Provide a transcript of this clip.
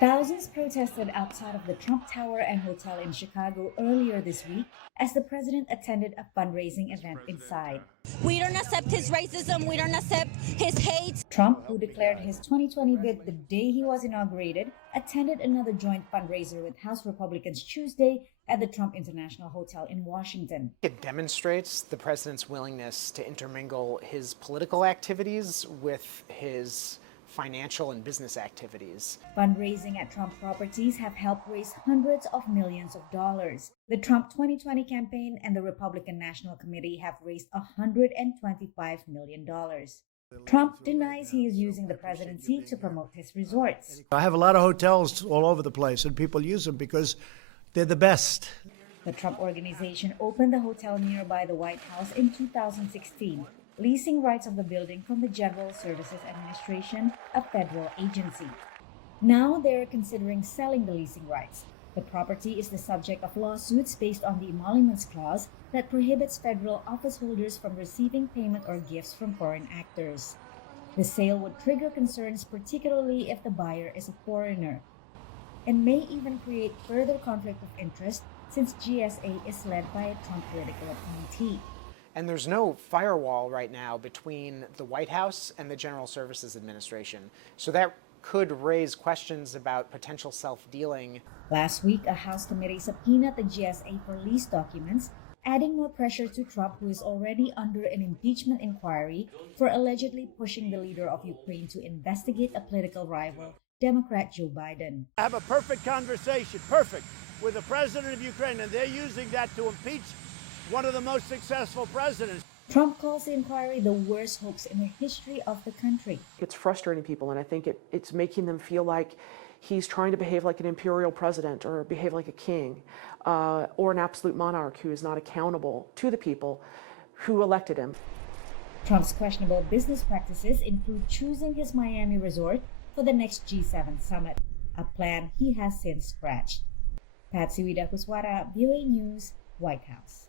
Thousands protested outside of the Trump Tower and Hotel in Chicago earlier this week as the president attended a fundraising event inside. We don't accept his racism. We don't accept his hate. Trump, who declared his 2020 bid the day he was inaugurated, attended another joint fundraiser with House Republicans Tuesday at the Trump International Hotel in Washington. It demonstrates the president's willingness to intermingle his political activities with his financial and business activities. Fundraising at Trump properties have helped raise hundreds of millions of dollars. The Trump 2020 campaign and the Republican National Committee have raised $125 million. Trump denies he is using the presidency to promote his resorts. I have a lot of hotels all over the place, and people use them because they're the best. The Trump Organization opened the hotel nearby the White House in 2016, leasing rights of the building from the General Services Administration, a federal agency. Now they are considering selling the leasing rights. The property is the subject of lawsuits based on the emoluments clause that prohibits federal office holders from receiving payment or gifts from foreign actors. The sale would trigger concerns, particularly if the buyer is a foreigner, and may even create further conflict of interest since GSA is led by a Trump political appointee. And there's no firewall right now between the White House and the General Services Administration. So that could raise questions about potential self-dealing. Last week, a House committee subpoenaed the GSA for lease documents, adding more pressure to Trump, who is already under an impeachment inquiry for allegedly pushing the leader of Ukraine to investigate a political rival, Democrat Joe Biden. I have a perfect conversation, with the president of Ukraine, and they're using that to impeach one of the most successful presidents. Trump calls the inquiry the worst hoax in the history of the country. It's frustrating people, and I think it's making them feel like he's trying to behave like an imperial president or behave like a king or an absolute monarch who is not accountable to the people who elected him. Trump's questionable business practices include choosing his Miami resort for the next G7 summit, a plan he has since scratched. Patsy Widakuswara, VOA News, White House.